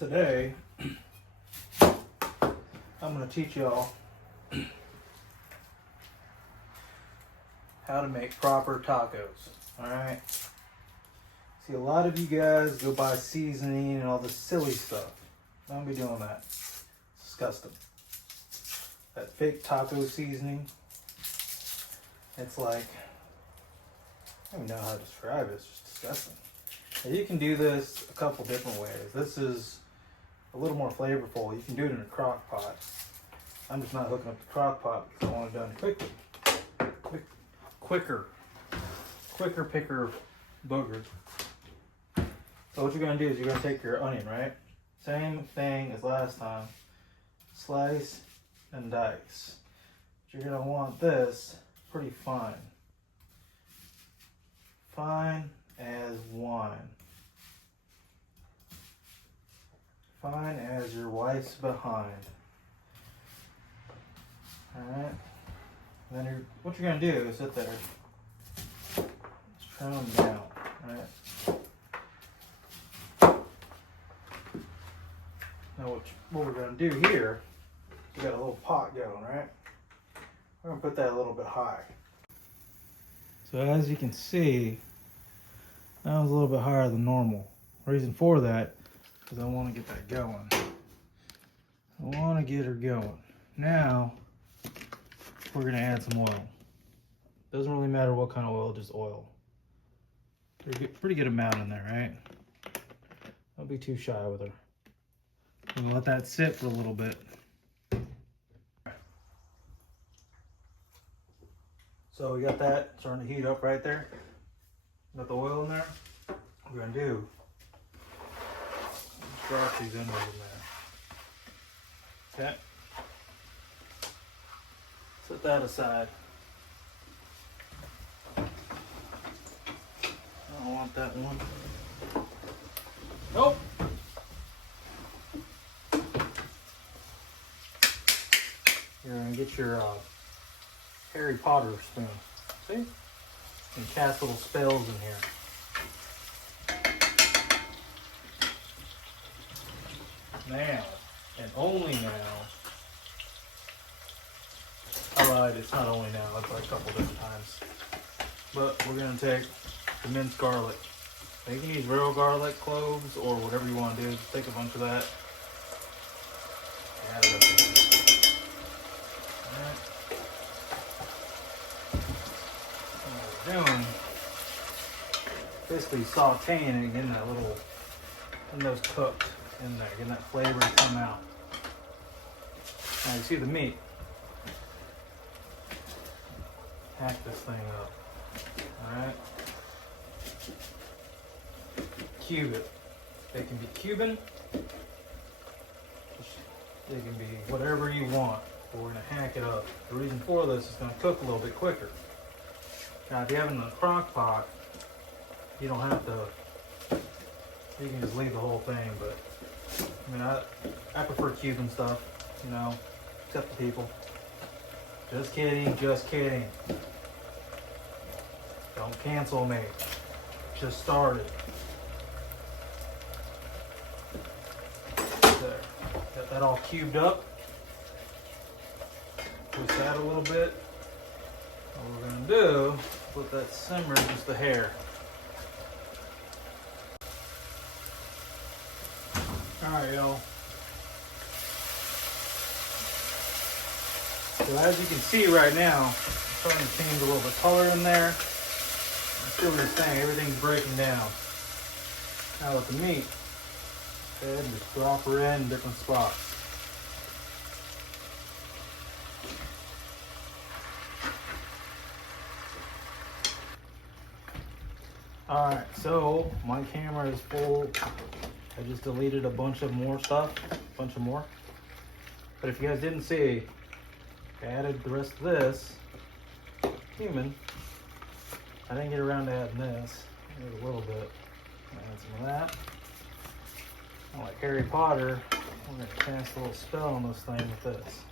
Today, I'm going to teach y'all how to make proper tacos. Alright? See, a lot of you guys go buy seasoning and all this silly stuff. Don't be doing that. It's disgusting. That fake taco seasoning, it's like, I don't even know how to describe it. It's just disgusting. Now, you can do this a couple different ways. This is a little more flavorful. You can do it in a crock pot. I'm just not hooking up the crock pot because I want it done quickly. Quicker picker booger. So what you're going to do is you're going to take your onion, right? Same thing as last time. Slice and dice. But you're going to want this pretty fine. Fine as wine. Fine as your wife's behind. Alright? Then what you're going to do is sit there. Just trim them down. Right? Now what we're going to do here, we got a little pot going, right? We're going to put that a little bit high. So as you can see, that was a little bit higher than normal. Reason for that is I want to get that going. I want to get her going. Now, we're going to add some oil. Doesn't really matter what kind of oil, just oil. Pretty good amount in there, right? Don't be too shy with her. We're going to let that sit for a little bit. So we got that starting to heat up right there. Got the oil in there. What we're going to do, drop these onions in there. Okay. Set that aside. I don't want that one. Nope. You're going to get your Harry Potter spoon. See? And cast little spells in here. Now, and only now, I lied, it's not only now, it's like a couple different times. But we're going to take the minced garlic. Now you can use real garlic, cloves, or whatever you want to do. Just take a bunch of that. Add it up in there. Alright. What we're doing, basically sauteing and getting that little, getting those cooked in there, getting that flavor to come out. Now you see the meat. Hack this thing up. Alright. Cube it. They can be Cuban. They can be whatever you want. But we're going to hack it up. The reason for this is going to cook a little bit quicker. Now if you have it in a crock pot, you don't have to, you can just leave the whole thing, but I mean, I prefer Cuban stuff, you know, except the people. Just kidding, just kidding. Don't cancel me. Just started. There. Got that all cubed up. Twist that a little bit. What we're going to do, let that simmer just a hair. Alright, y'all. So as you can see right now, I'm starting to change a little bit of color in there. I see what you're saying, everything's breaking down. Now with the meat, go ahead and just drop her in different spots. Alright, so my camera is full. I just deleted a bunch of more stuff, But if you guys didn't see, I added the rest of this cumin. I didn't get around to adding this. Maybe a little bit. Add some of that. Like Harry Potter, we're going to cast a little spell on this thing with this.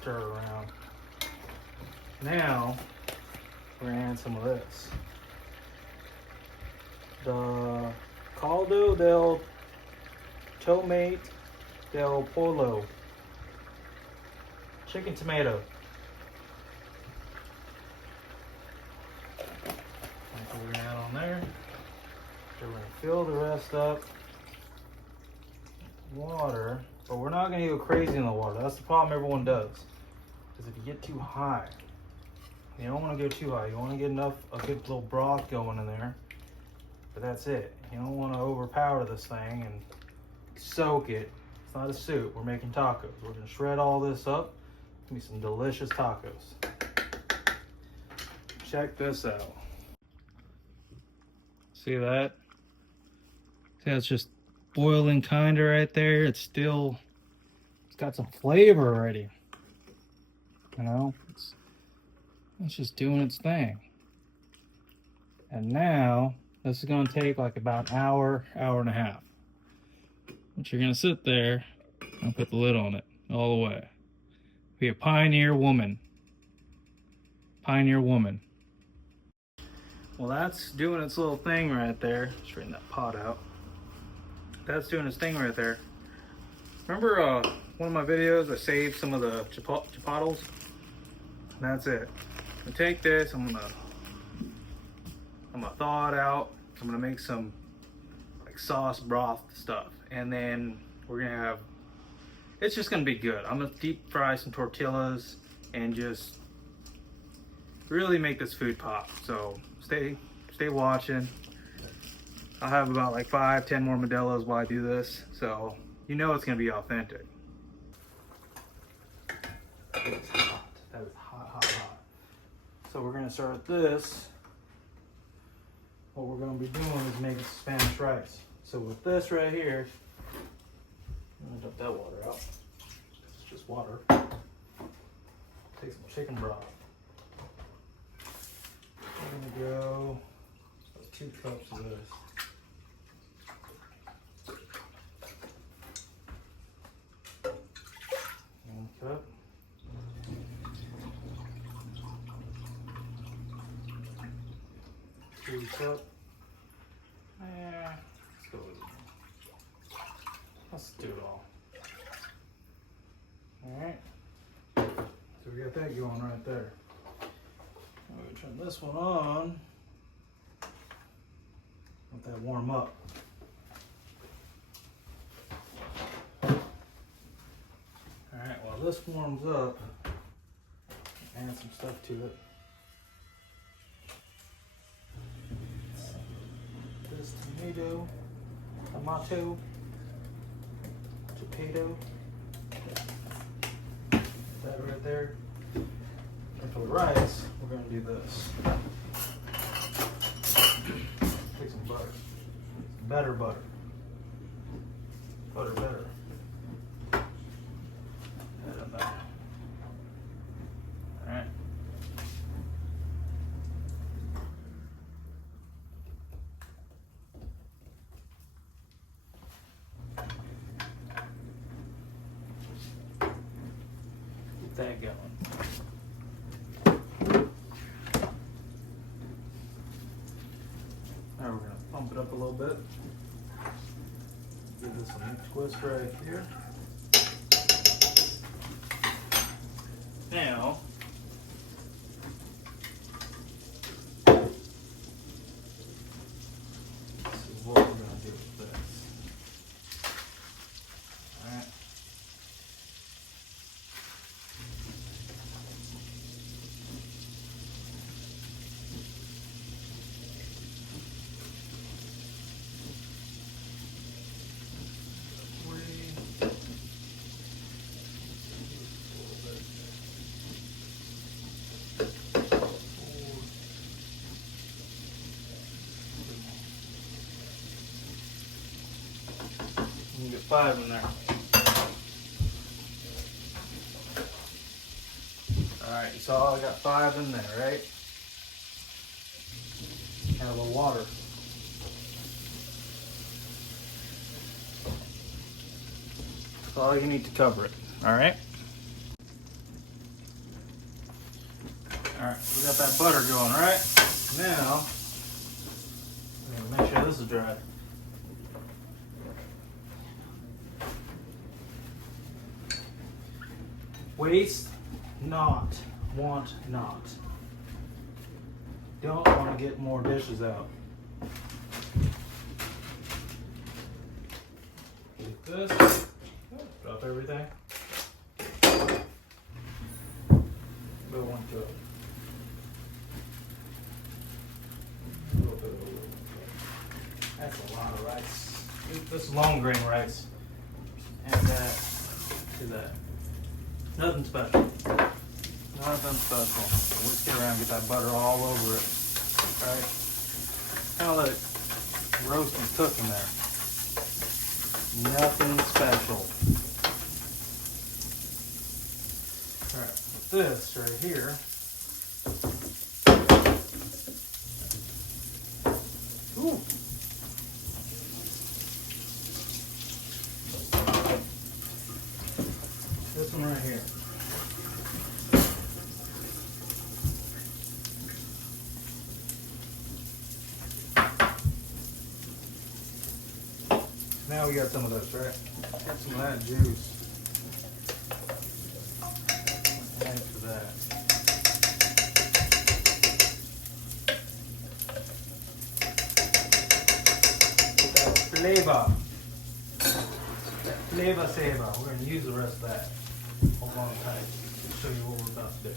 Stir it around. Now, we're going to add some of this. the caldo del tomate del pollo. Chicken tomato. That's what we're gonna add on there. So we're gonna fill the rest up with water, but we're not gonna go crazy in the water. That's the problem everyone does. Because if you get too high, you don't want to go too high. You want to get enough, a good little broth going in there. But that's it. You don't want to overpower this thing and soak it. It's not a soup. We're making tacos. We're gonna shred all this up. Give me some delicious tacos. Check this out. See that? See, it's just boiling kinda right there. It's got some flavor already. You know, it's just doing its thing. And now this is gonna take like about an hour, hour and a half. But you're gonna sit there and put the lid on it all the way. Be a pioneer woman. Pioneer woman. Well, that's doing its little thing right there. Straighten that pot out. That's doing its thing right there. Remember one of my videos, I saved some of the chipotles? That's it. I'm gonna take this, I'm gonna thaw it out. I'm gonna make some like sauce broth stuff. And then we're gonna have, it's just gonna be good. I'm gonna deep fry some tortillas and just really make this food pop. So stay watching. I'll have about like 5-10 more Modelo's while I do this, so you know it's gonna be authentic. It's hot. That is hot, hot, hot. So we're gonna start with this. What we're gonna be doing is making Spanish rice. So with this right here, I'm gonna dump that water out. It's just water. Take some chicken broth. I'm gonna go 2 cups of this. 1 cup. 2 cups. Let's do it all. Alright. So we got that going right there. I'm going to turn this one on. Let that warm up. Alright, while this warms up, add some stuff to it. This tomato, that right there. And for the rice, we're going to do this. Take some butter. Some better butter. Better. Add it back. Alright. Keep that going. Now we're going to pump it up a little bit. Give this a twist right here. Now, this is what we're going to do with this. Alright. You can get 5 in there. Alright, you saw I got 5 in there, right? Add a little water. That's all you need to cover it, alright? Alright, we got that butter going, right? Now, we're going to Make sure this is dry. Waste not, want not. Don't want to get more dishes out. Get this. Drop everything. Go one to it. That's a lot of rice. This is long grain rice. Add that to that. Nothing special. Nothing special. Whisk it around, get that butter all over it. Right? Kind of let it roast and cook in there. Nothing special. Alright, with this right here. Ooh. This one right here. Now we got some of this, right? Got some of that juice. Add to that. Get that flavor. That flavor saver. We're going to use the rest of that. Hold on tight. I'll show you what we're about to do.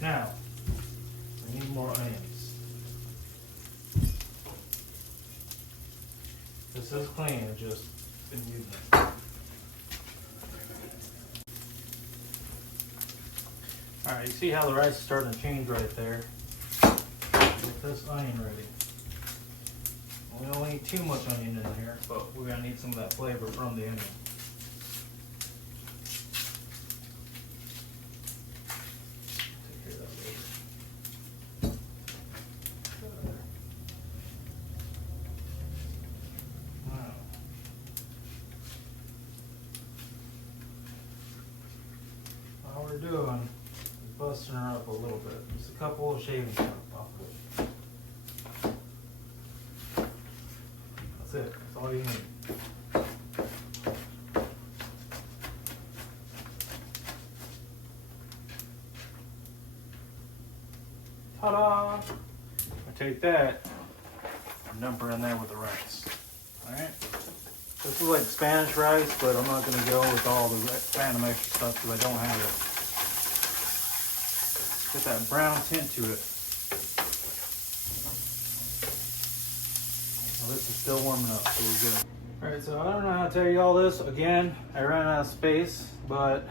Now, we need more onions. This is clean, I've just been using it. Alright, you see how the rice is starting to change right there? Get this onion ready. We don't need too much onion in here, but we're going to need some of that flavor from the onion. All we're doing is busting her up a little bit. Just a couple of shaving stuff off of it. That's it. That's all you need. Ta-da! I take that and dump her in there with the rice. Alright? This is like Spanish rice, but I'm not going to go with all the random extra stuff because I don't have it. Get that brown tint to it. Well, this is still warming up, so we're good. Alright, so I don't know how to tell you all this. Again, I ran out of space, but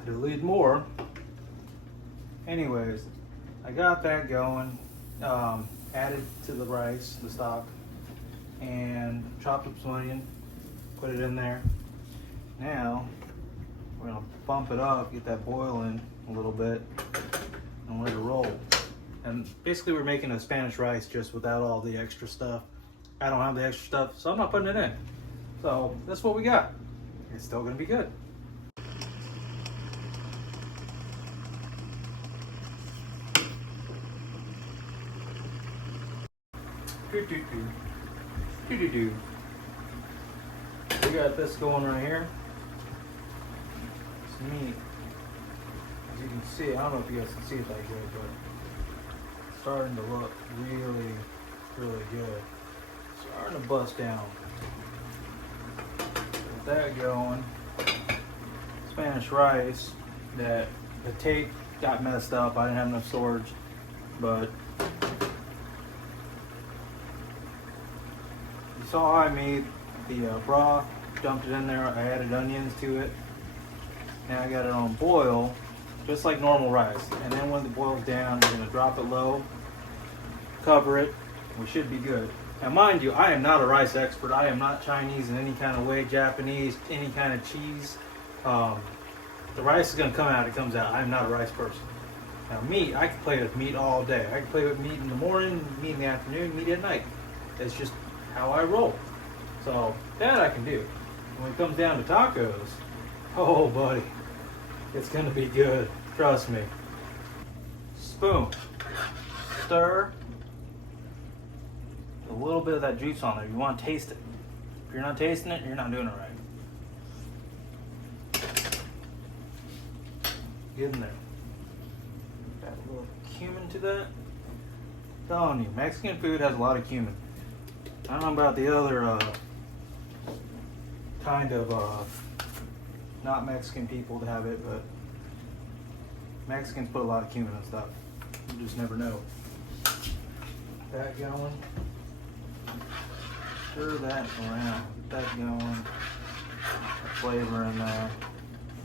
I deleted more. Anyways, I got that going. Added to the rice, the stock, and chopped up some onion, put it in there. Now we're gonna bump it up, get that boiling a little bit, and let it roll. And basically we're making a Spanish rice just without all the extra stuff. I don't have the extra stuff, so I'm not putting it in. So that's what we got. It's still gonna be good. We got this going right here. It's meat. As you can see, I don't know if you guys can see it that good, but it's starting to look really, really good. Starting to bust down. With that going, Spanish rice that the tape got messed up. I didn't have enough storage, but you saw how I made the broth, dumped it in there, I added onions to it, and I got it on boil, just like normal rice. And then when it boils down, we're going to drop it low, cover it, we should be good. Now mind you, I am not a rice expert, I am not Chinese in any kind of way, Japanese, any kind of cheese. The rice is going to come out, it comes out. I am not a rice person. Now meat, I can play with meat all day. I can play with meat in the morning, meat in the afternoon, meat at night. It's just how I roll. So that I can do. when it comes down to tacos, oh buddy, it's gonna be good. Trust me. Spoon. Stir. A little bit of that juice on there. You want to taste it. If you're not tasting it, you're not doing it right. Get in there. Add a little cumin to that. I'm telling you, Mexican food has a lot of cumin. I don't know about the other kind of not Mexican people to have it, but Mexicans put a lot of cumin and stuff. You just never know. That going. Stir that around. Get that going. That flavor in there.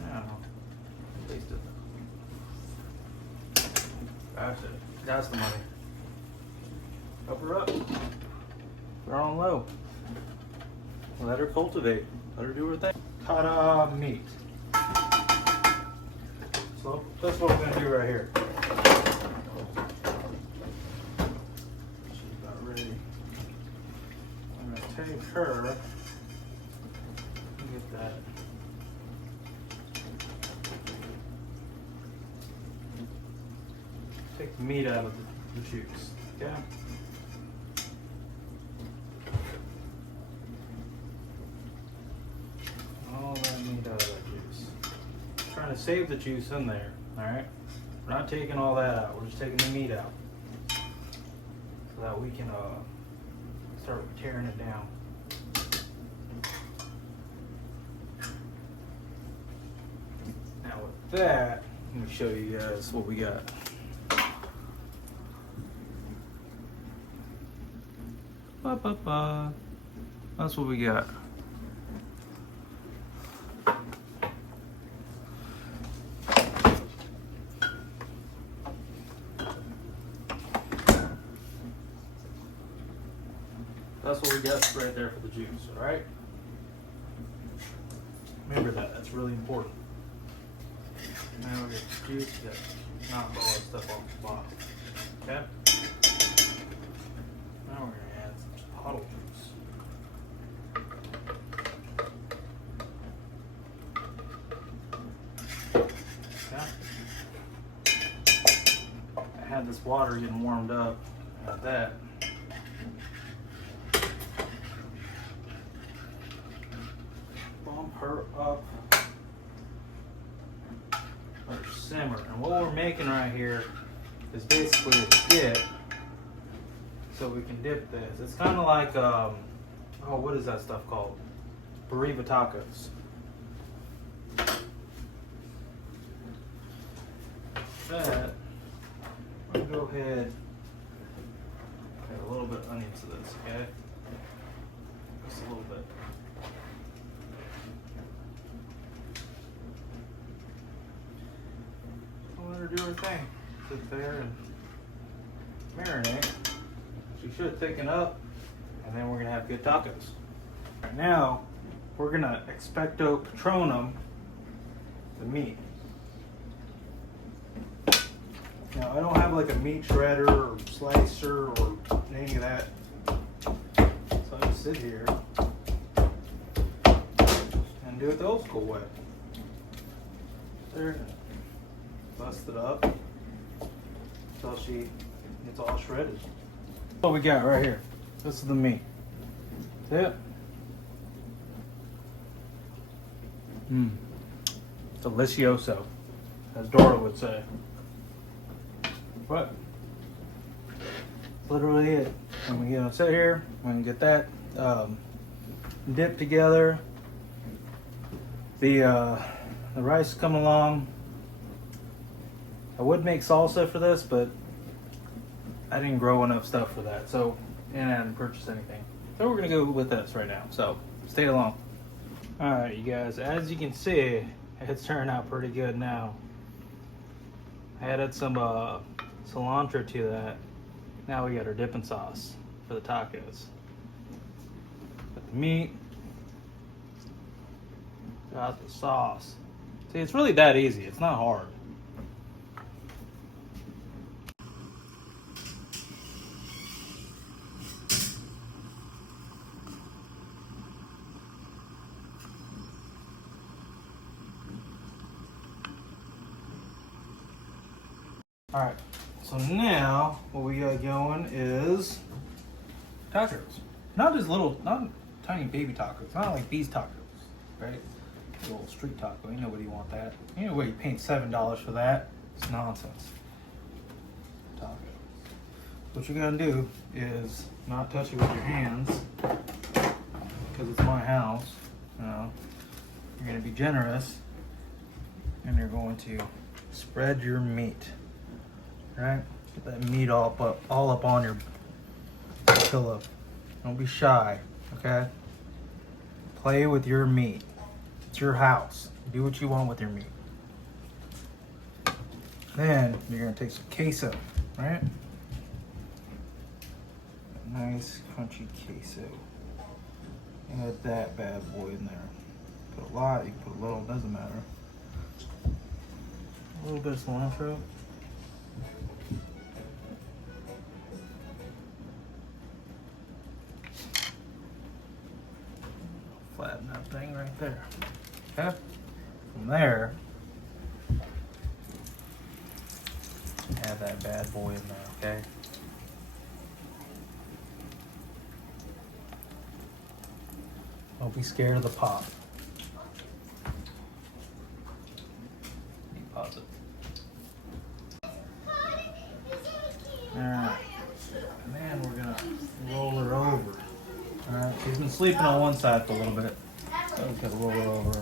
I don't know. Taste it. That's it. That's the money. Cover her up. Put her on low. Let her cultivate. Let her do her thing. Ta-da, meat. So that's what we're gonna do right here. She's about ready. I'm gonna take her and get that. Take the meat out of the juice. Okay. All that meat out of that juice. Trying to save the juice in there. All right. We're not taking all that out. We're just taking the meat out so that we can start tearing it down. Now with that, let me show you guys what we got. Ba-ba-ba. That's what we got. That's what we got right there for the juice, all right? Remember that, that's really important. Now we get the juice, you gotta knock all that stuff off the bottom, okay? Now we're gonna add some puddle juice. Okay. I had this water getting warmed up, like that. Bump her up. Let her simmer. And what we're making right here is basically a dip. So we can dip this. It's kind of like, oh, what is that stuff called? Burrito tacos. That, I'm gonna go ahead, add a little bit of onions to this, okay? Just a little bit. I'll let her do her thing. Sit there and marinate. She should thicken up, and then we're gonna have good tacos. Right now, we're gonna expecto patronum the meat. Now, I don't have like a meat shredder or slicer or any of that, so I just sit here and do it the old school way. There, bust it up until she gets all shredded. What we got right here, this is the meat. See it? Delicioso, as Dora would say. But literally it. And we're gonna sit here and get that dip together. The rice is coming along. I would make salsa for this, but I didn't grow enough stuff for that, so and I didn't purchase anything. So we're gonna go with this right now. So stay along. All right, you guys. As you can see, it's turned out pretty good now. I added some cilantro to that. Now we got our dipping sauce for the tacos. Got the meat. Got the sauce. See, it's really that easy. It's not hard. All right, so now what we got going is tacos. Not just little, not tiny baby tacos. Not like these tacos, right? The little street taco. Ain't nobody want that. Ain't nobody paying $7 for that. It's nonsense. Taco. What you're gonna do is not touch it with your hands, because it's my house. You know, you're gonna be generous, and you're going to spread your meat. Right? Get that meat all up on your pillow. Don't be shy, okay? Play with your meat. It's your house. Do what you want with your meat. Then you're gonna take some queso, right? A nice crunchy queso. Add that bad boy in there. Put a lot, you can put a little, doesn't matter. A little bit of cilantro. Flatten that thing right there. Okay? From there, add that bad boy in there, okay? Don't be scared of the pop. Pause it. Alright. And then we're gonna roll her over. Alright, she's been sleeping on one side for a little bit. So I'm gonna roll her over.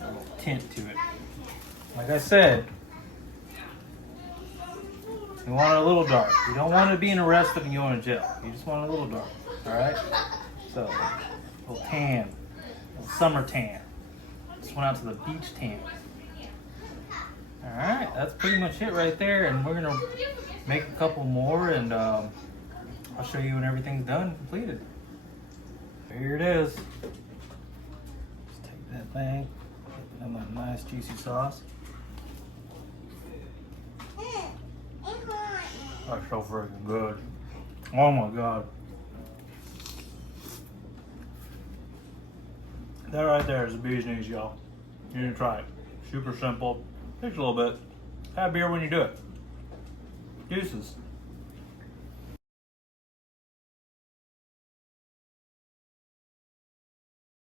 A little tint to it. Like I said, you want it a little dark. You don't want it being arrested and going to jail. You just want it a little dark. Alright? So, a little tan. A little summer tan. Just went out to the beach tan. Alright, that's pretty much it right there. And we're going to make a couple more, and I'll show you when everything's done and completed. Here it is. Just take that thing, put it in that nice juicy sauce. That's so freaking good. Oh my god. That right there is the bee's knees, y'all. You need to try it. Super simple. Takes a little bit. Have beer when you do it. Deuces.